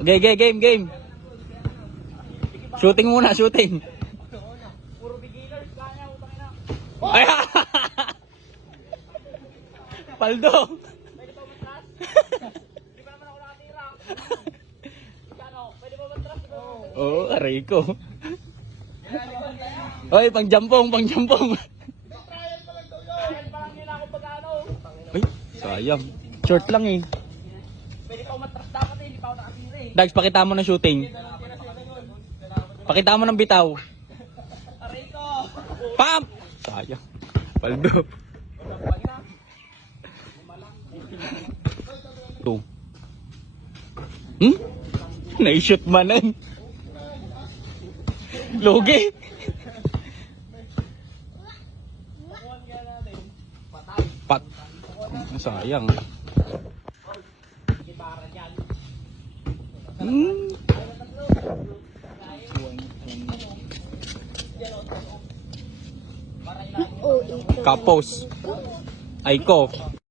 Okay, game. Shooting muna, shooting. Puro beginners kanya, utang ina. Ay! Paldo! Pwede ba matras? Hindi pa naman ako nakatira. Kano, pwede ba matras? Oo, aray ko. Oy, pangjampong. Trial pa lang yun ako pag-ano. Ay, sayang. Short lang eh. Pwede pa matras dapat eh, hindi pa ako nakatira eh. Dags, pakita mo ng shooting. Pakita mo ng bitaw. Aray ko! Pam! Sayang. Paldo. Ito. Naishoot manan. Logi. Pat. Sayang. Kapos. Ay ko.